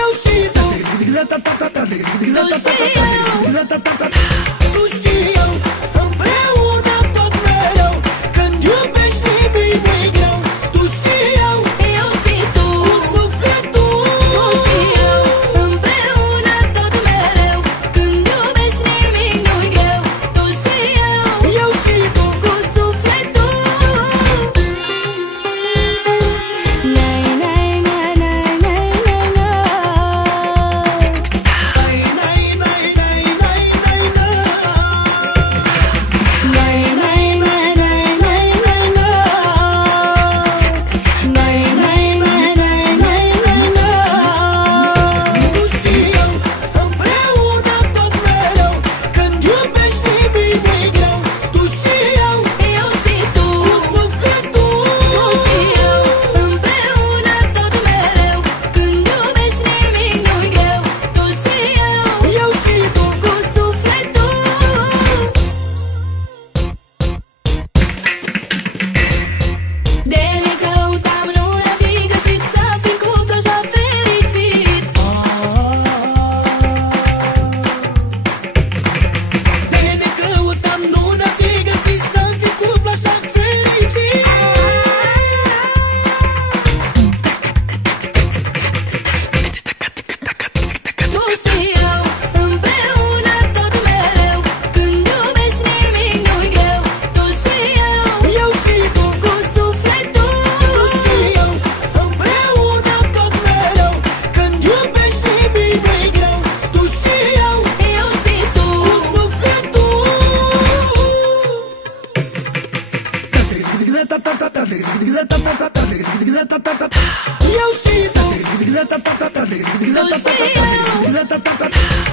Eu și tu, tu și eu, împreună tot mereu. Când iubești nimic nu-i greu. Tu și eu și tu, cu sufletul. tu și eu, împreună tot mereu. Când iubești nimic nu-i greu. Tu și Eu și tu, cu sufletul. Nai, nai, nai, nai, nai, nai, nai. nai, nai, nai, nai, nai, nai, nai. Nai, nai, nai, nai, nai, nai, nai. Nai, nai, nai, nai, nai, nai, nai. Tu și eu, împreună tot mereu. Când iubești nimic nu-i greu. Tu și eu Și tu, cu sufletul. tu și eu, împreună tot mereu. Când iubești nimic nu-i greu. Tu și Eu și tu, cu sufletul. De ne căutam, nu ne-am fi găsit. Să fim cuplu așa fericit. de ne căutam, nu ne-am fi găsit. Să-mi fi cuplu așa fericit. Tu și eu, împreună tot mereu. Când iubești nimic nu-i greu. Tu și Eu și tu, cu sufletul. tu și eu, împreună tot mereu. Când iubești nimic nu-i greu. Tu și eu Și tu, cu sufletul. Eu și tu, tu și eu,